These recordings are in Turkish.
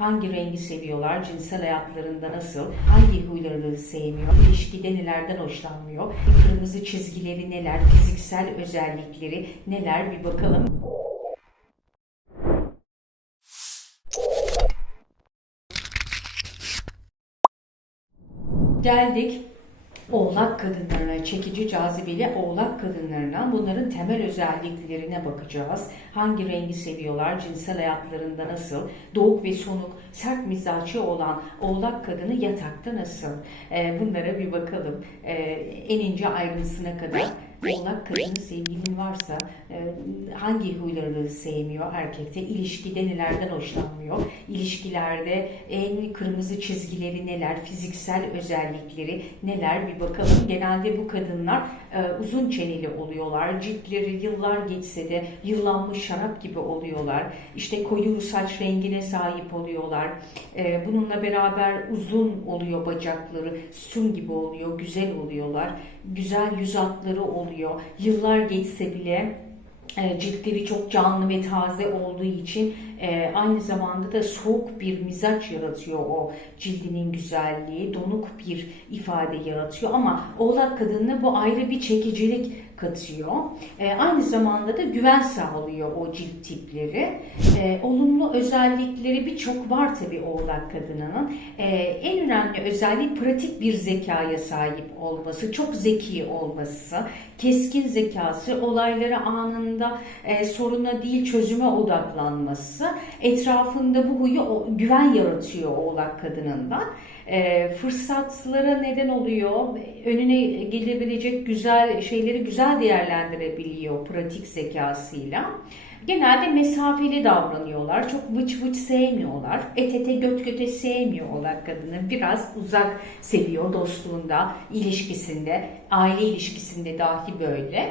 Hangi rengi seviyorlar? Cinsel hayatlarında nasıl? Hangi huyları sevmiyor? İlişkide nelerden hoşlanmıyor? Kırmızı çizgileri neler? Fiziksel özellikleri neler? Bir bakalım. Geldik Oğlak kadınlarına, çekici cazibeli oğlak kadınlarına bunların temel özelliklerine bakacağız. Hangi rengi seviyorlar, cinsel hayatlarında nasıl, doğuk ve sonuk, sert mizaçı olan oğlak kadını yatakta nasıl? Ee, bunlara bir bakalım. Ee, en ince ayrıntısına kadar oğlak kadını sevgilin varsa e, hangi huyları sevmiyor erkekte, ilişkide nelerden hoşlanmıyor, ilişkilerde en kırmızı çizgileri neler, fiziksel özellikleri neler bir bakalım. Genelde bu kadınlar e, uzun çeneli oluyorlar. Ciltleri yıllar geçse de yıllanmış şarap gibi oluyorlar. İşte koyu saç rengine sahip oluyorlar. E, bununla beraber uzun oluyor bacakları. Sütun gibi oluyor. Güzel oluyorlar. Güzel yüz hatları oluyor. Yıllar geçse bile e, ciltleri çok canlı ve taze olduğu için e, aynı zamanda da soğuk bir mizaç yaratıyor o cildinin güzelliği, donuk bir ifade yaratıyor ama oğlak kadınına bu ayrı bir çekicilik katıyor. E, aynı zamanda da güven sağlıyor o cilt tipleri. E, olumlu özellikleri birçok var tabii oğlak kadınının. E, en önemli özellik pratik bir zekaya sahip olması, çok zeki olması, keskin zekası, olayları anında e, soruna değil çözüme odaklanması, etrafında bu huyu güven yaratıyor oğlak kadınından. E, fırsatlara neden oluyor, önüne gelebilecek güzel şeyleri güzel değerlendirebiliyor pratik zekasıyla. Genelde mesafeli davranıyorlar. Çok vıç vıç sevmiyorlar. Et ete göt göte sevmiyor oğlak kadını. Biraz uzak seviyor dostluğunda, ilişkisinde, aile ilişkisinde dahi böyle.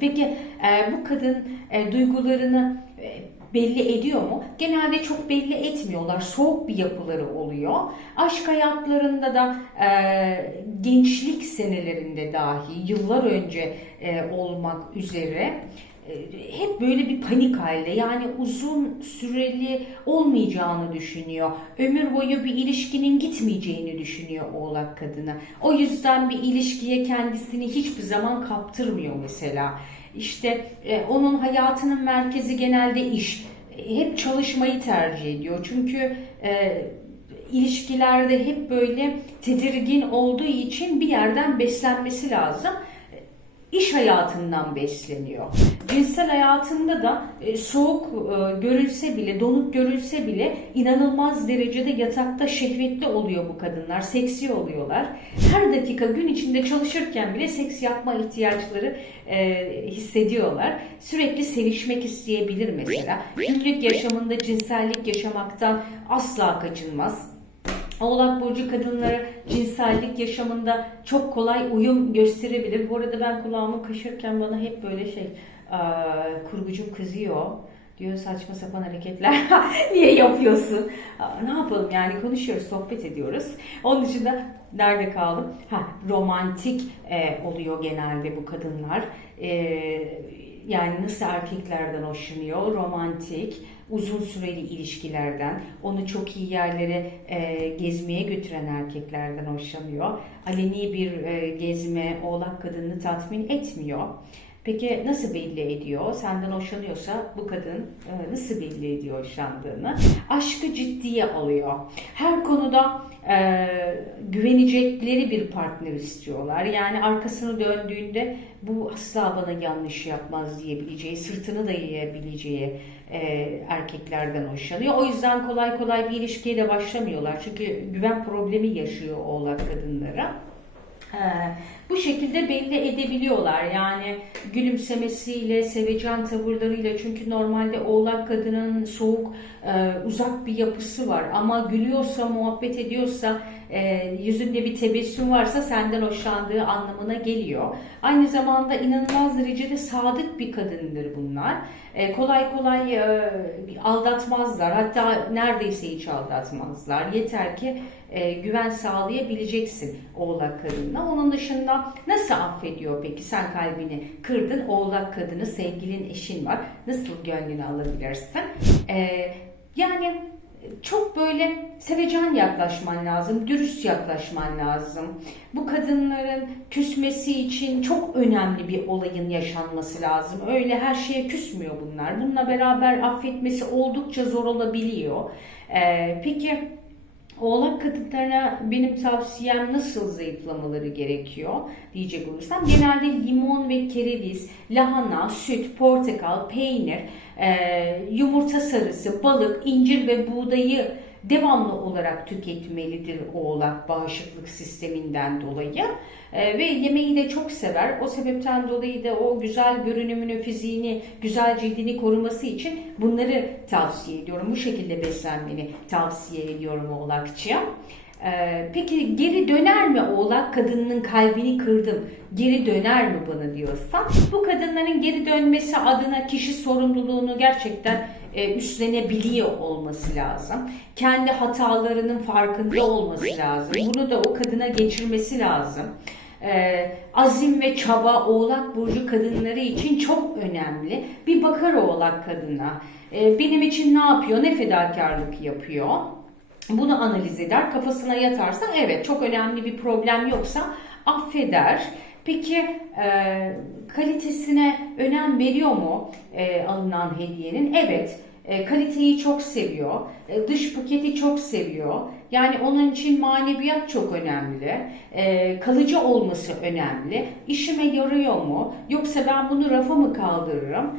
Peki e, bu kadın e, duygularını e, belli ediyor mu? Genelde çok belli etmiyorlar. Soğuk bir yapıları oluyor. Aşk hayatlarında da e, gençlik senelerinde dahi yıllar önce e, olmak üzere e, hep böyle bir panik halde yani uzun süreli olmayacağını düşünüyor. Ömür boyu bir ilişkinin gitmeyeceğini düşünüyor oğlak kadını. O yüzden bir ilişkiye kendisini hiçbir zaman kaptırmıyor mesela. İşte e, onun hayatının merkezi genelde iş. E, Hep çalışmayı tercih ediyor. Çünkü e, ilişkilerde hep böyle tedirgin olduğu için bir yerden beslenmesi lazım. İş hayatından besleniyor. Cinsel hayatında da e, soğuk e, görülse bile, donuk görülse bile inanılmaz derecede yatakta şehvetli oluyor bu kadınlar. Seksi oluyorlar. Her dakika gün içinde çalışırken bile seks yapma ihtiyaçları e, hissediyorlar. Sürekli sevişmek isteyebilir mesela. Günlük yaşamında cinsellik yaşamaktan asla kaçınmaz. Oğlak burcu kadınları cinsellik yaşamında çok kolay uyum gösterebilir. Bu arada ben kulağımı kaşırken bana hep böyle şey aa, kurgucum kızıyor. Diyor saçma sapan hareketler niye yapıyorsun? Ne yapalım yani konuşuyoruz, sohbet ediyoruz. Onun dışında nerede kaldım? Ha, romantik e, oluyor genelde bu kadınlar. E, yani nasıl erkeklerden hoşlanıyor? Romantik, uzun süreli ilişkilerden, onu çok iyi yerlere e, gezmeye götüren erkeklerden hoşlanıyor. Aleni bir e, gezme oğlak kadını tatmin etmiyor. Peki nasıl belli ediyor? Senden hoşlanıyorsa bu kadın e, nasıl belli ediyor hoşlandığını? Aşkı ciddiye alıyor. Her konuda e, güvenecekleri bir partner istiyorlar. Yani arkasını döndüğünde bu asla bana yanlış yapmaz diyebileceği, sırtını dayayabileceği e, erkeklerden hoşlanıyor. O yüzden kolay kolay bir ilişkiye de başlamıyorlar. Çünkü güven problemi yaşıyor oğlak kadınlara. Ee, bu şekilde belli edebiliyorlar yani gülümsemesiyle, sevecen tavırlarıyla çünkü normalde oğlak kadının soğuk, e, uzak bir yapısı var ama gülüyorsa, muhabbet ediyorsa, e, yüzünde bir tebessüm varsa senden hoşlandığı anlamına geliyor. Aynı zamanda inanılmaz derecede sadık bir kadındır bunlar. E, kolay kolay aldatmazlar hatta neredeyse hiç aldatmazlar. Yeter ki güven sağlayabileceksin oğlak kadınla. Onun dışında nasıl affediyor peki? Sen kalbini kırdın, oğlak kadını, sevgilin, eşin var. Nasıl gönlünü alabilirsin? E, yani çok böyle sevecen yaklaşman lazım, dürüst yaklaşman lazım. Bu kadınların küsmesi için çok önemli bir olayın yaşanması lazım. Öyle her şeye küsmüyor bunlar. Bununla beraber affetmesi oldukça zor olabiliyor. Ee, peki Oğlak kadınlarına benim tavsiyem nasıl zayıflamaları gerekiyor diyecek olursam genelde limon ve kereviz, lahana, süt, portakal, peynir, e, yumurta sarısı, balık, incir ve buğdayı devamlı olarak tüketmelidir oğlak bağışıklık sisteminden dolayı. E, ve yemeği de çok sever. O sebepten dolayı da o güzel görünümünü, fiziğini, güzel cildini koruması için bunları tavsiye ediyorum. Bu şekilde beslenmeni tavsiye ediyorum oğlakçıya. Ee, peki geri döner mi oğlak kadının kalbini kırdım geri döner mi bana diyorsan bu kadınların geri dönmesi adına kişi sorumluluğunu gerçekten e, üstlenebiliyor olması lazım. Kendi hatalarının farkında olması lazım. Bunu da o kadına geçirmesi lazım. Ee, azim ve çaba oğlak burcu kadınları için çok önemli. Bir bakar oğlak kadına. Ee, benim için ne yapıyor, ne fedakarlık yapıyor. Bunu analiz eder. Kafasına yatarsan evet çok önemli bir problem yoksa affeder. Peki e, kalitesine önem veriyor mu e, alınan hediyenin? Evet. E, kaliteyi çok seviyor. E, dış paketi çok seviyor. Yani onun için maneviyat çok önemli. E, kalıcı olması önemli. İşime yarıyor mu? Yoksa ben bunu rafa mı kaldırırım?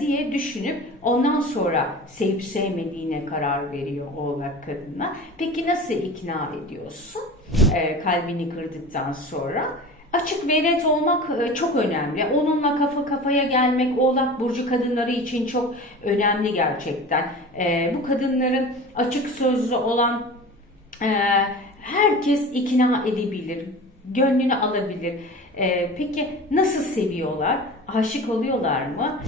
Diye düşünüp ondan sonra sevip sevmediğine karar veriyor oğlak kadına. Peki nasıl ikna ediyorsun? Kalbini kırdıktan sonra. Açık ve net olmak e, çok önemli. Onunla kafa kafaya gelmek Oğlak Burcu kadınları için çok önemli gerçekten. E, bu kadınların açık sözlü olan e, herkes ikna edebilir, gönlünü alabilir. Peki nasıl seviyorlar? Aşık oluyorlar mı?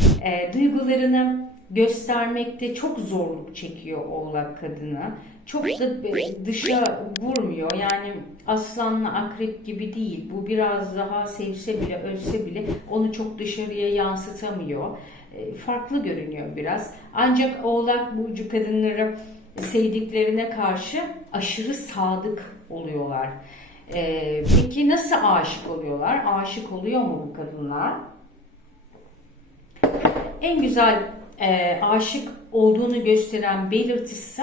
Duygularını göstermekte çok zorluk çekiyor oğlak kadını. Çok da dışa vurmuyor. Yani aslanla akrep gibi değil. Bu biraz daha sevse bile ölse bile onu çok dışarıya yansıtamıyor. E, Farklı görünüyor biraz. Ancak oğlak burcu kadınları sevdiklerine karşı aşırı sadık oluyorlar. E, Peki nasıl aşık oluyorlar? Aşık oluyor mu bu kadınlar? En güzel e, aşık olduğunu gösteren belirtisi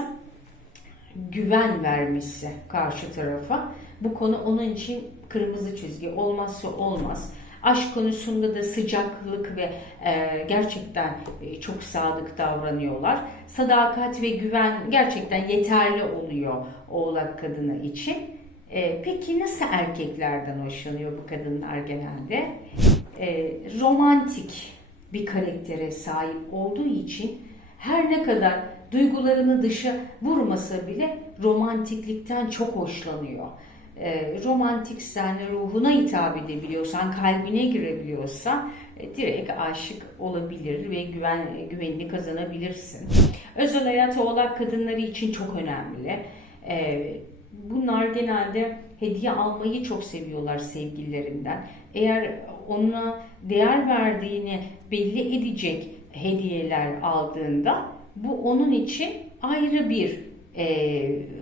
güven vermesi karşı tarafa. Bu konu onun için kırmızı çizgi olmazsa olmaz. Aşk konusunda da sıcaklık ve e, gerçekten e, çok sadık davranıyorlar. Sadakat ve güven gerçekten yeterli oluyor oğlak kadını için. E, peki nasıl erkeklerden hoşlanıyor bu kadınlar genelde? E, romantik bir karaktere sahip olduğu için her ne kadar duygularını dışa vurmasa bile romantiklikten çok hoşlanıyor. E, romantiksen, ruhuna hitap edebiliyorsan, kalbine girebiliyorsa e, direkt aşık olabilir ve güven güvenini kazanabilirsin. Özel hayat oğlak kadınları için çok önemli. E, bunlar genelde hediye almayı çok seviyorlar sevgililerinden. Eğer ona değer verdiğini belli edecek hediyeler aldığında bu onun için ayrı bir e,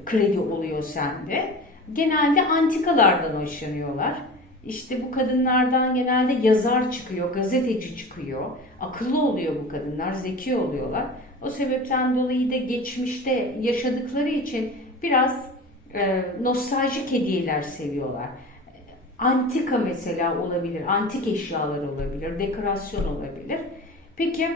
kredi oluyor sende. Genelde antikalardan hoşlanıyorlar. İşte bu kadınlardan genelde yazar çıkıyor, gazeteci çıkıyor. Akıllı oluyor bu kadınlar, zeki oluyorlar. O sebepten dolayı da geçmişte yaşadıkları için biraz e, nostaljik hediyeler seviyorlar. Antika mesela olabilir, antik eşyalar olabilir, dekorasyon olabilir. Peki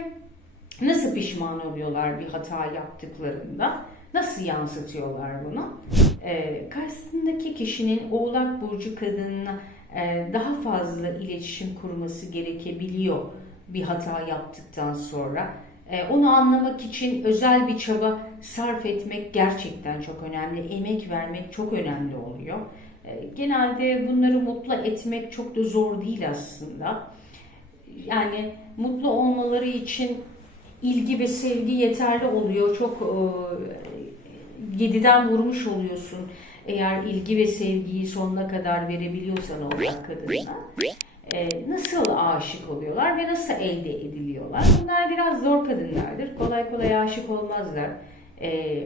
nasıl pişman oluyorlar bir hata yaptıklarında? Nasıl yansıtıyorlar bunu? Ee, karşısındaki kişinin oğlak burcu kadınına e, daha fazla iletişim kurması gerekebiliyor bir hata yaptıktan sonra. E, onu anlamak için özel bir çaba sarf etmek gerçekten çok önemli. Emek vermek çok önemli oluyor. E, genelde bunları mutlu etmek çok da zor değil aslında. Yani mutlu olmaları için ilgi ve sevgi yeterli oluyor. Çok e, 7'den vurmuş oluyorsun. Eğer ilgi ve sevgiyi sonuna kadar verebiliyorsan olarak kadına. E, nasıl aşık oluyorlar ve nasıl elde ediliyorlar? Bunlar biraz zor kadınlardır. Kolay kolay aşık olmazlar. E,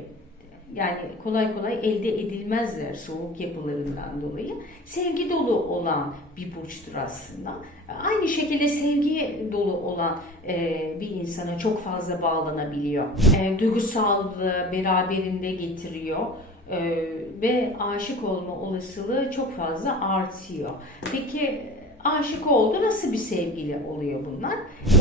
yani kolay kolay elde edilmezler soğuk yapılarından dolayı. Sevgi dolu olan bir burçtur aslında. Aynı şekilde sevgi dolu olan e, bir insana çok fazla bağlanabiliyor. E, duygusallığı beraberinde getiriyor. E, ve aşık olma olasılığı çok fazla artıyor. Peki aşık oldu nasıl bir sevgili oluyor bunlar?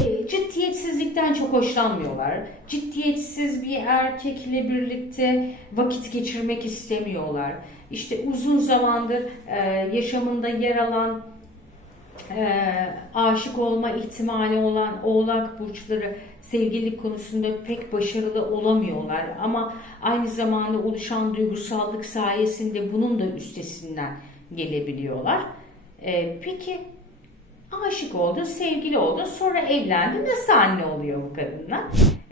E, ciddiyetsizlikten çok hoşlanmıyorlar. Ciddiyetsiz bir erkekle birlikte vakit geçirmek istemiyorlar. İşte uzun zamandır e, yaşamında yer alan e, aşık olma ihtimali olan oğlak burçları sevgililik konusunda pek başarılı olamıyorlar ama aynı zamanda oluşan duygusallık sayesinde bunun da üstesinden gelebiliyorlar. E, peki aşık oldun, sevgili oldun, sonra evlendin. Nasıl anne oluyor bu kadınlar?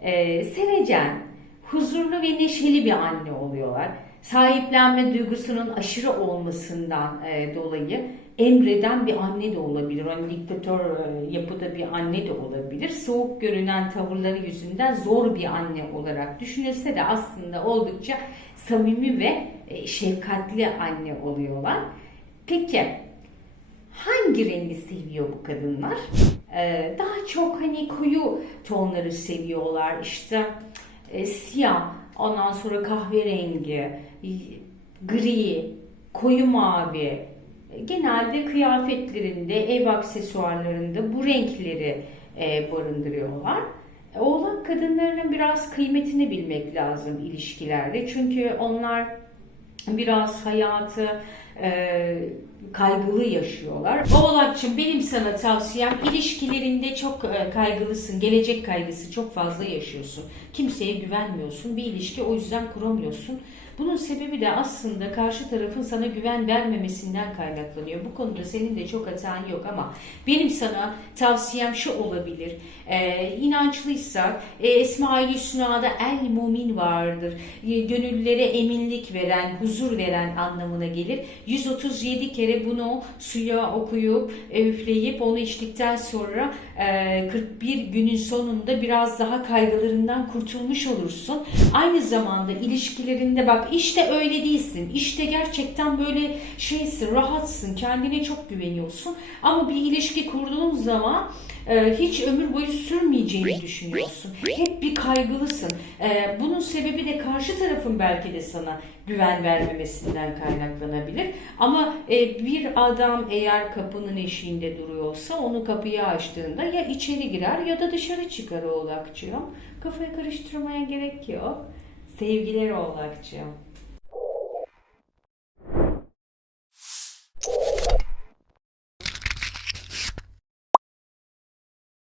E, sevecen, huzurlu ve neşeli bir anne oluyorlar. Sahiplenme duygusunun aşırı olmasından e, dolayı emreden bir anne de olabilir. Hani diktatör e, yapıda bir anne de olabilir. Soğuk görünen tavırları yüzünden zor bir anne olarak düşünülse de aslında oldukça samimi ve e, şefkatli anne oluyorlar. Peki hangi rengi seviyor bu kadınlar? Ee, daha çok hani koyu tonları seviyorlar. İşte e, siyah, ondan sonra kahverengi, gri, koyu mavi. Genelde kıyafetlerinde, ev aksesuarlarında bu renkleri e, barındırıyorlar. E, Oğlak kadınlarının biraz kıymetini bilmek lazım ilişkilerde. Çünkü onlar biraz hayatı e, kaygılı yaşıyorlar. Oğlakçım benim sana tavsiyem ilişkilerinde çok e, kaygılısın. Gelecek kaygısı çok fazla yaşıyorsun. Kimseye güvenmiyorsun. Bir ilişki o yüzden kuramıyorsun. Bunun sebebi de aslında karşı tarafın sana güven vermemesinden kaynaklanıyor. Bu konuda senin de çok hatan yok ama benim sana tavsiyem şu olabilir. Ee, inançlıysak e, Esma-i Hüsna'da el mumin vardır. E, gönüllere eminlik veren, huzur veren anlamına gelir. 137 kere bunu suya okuyup, e, üfleyip onu içtikten sonra e, 41 günün sonunda biraz daha kaygılarından kurtulmuş olursun. Aynı zamanda ilişkilerinde bak işte öyle değilsin. İşte gerçekten böyle şeysin, rahatsın, kendine çok güveniyorsun. Ama bir ilişki kurduğun zaman hiç ömür boyu sürmeyeceğini düşünüyorsun. Hep bir kaygılısın. E, bunun sebebi de karşı tarafın belki de sana güven vermemesinden kaynaklanabilir. Ama e, bir adam eğer kapının eşiğinde duruyorsa onu kapıyı açtığında ya içeri girer ya da dışarı çıkar oğlakçığım. Kafayı karıştırmaya gerek yok. Sevgiler oğlakçığım.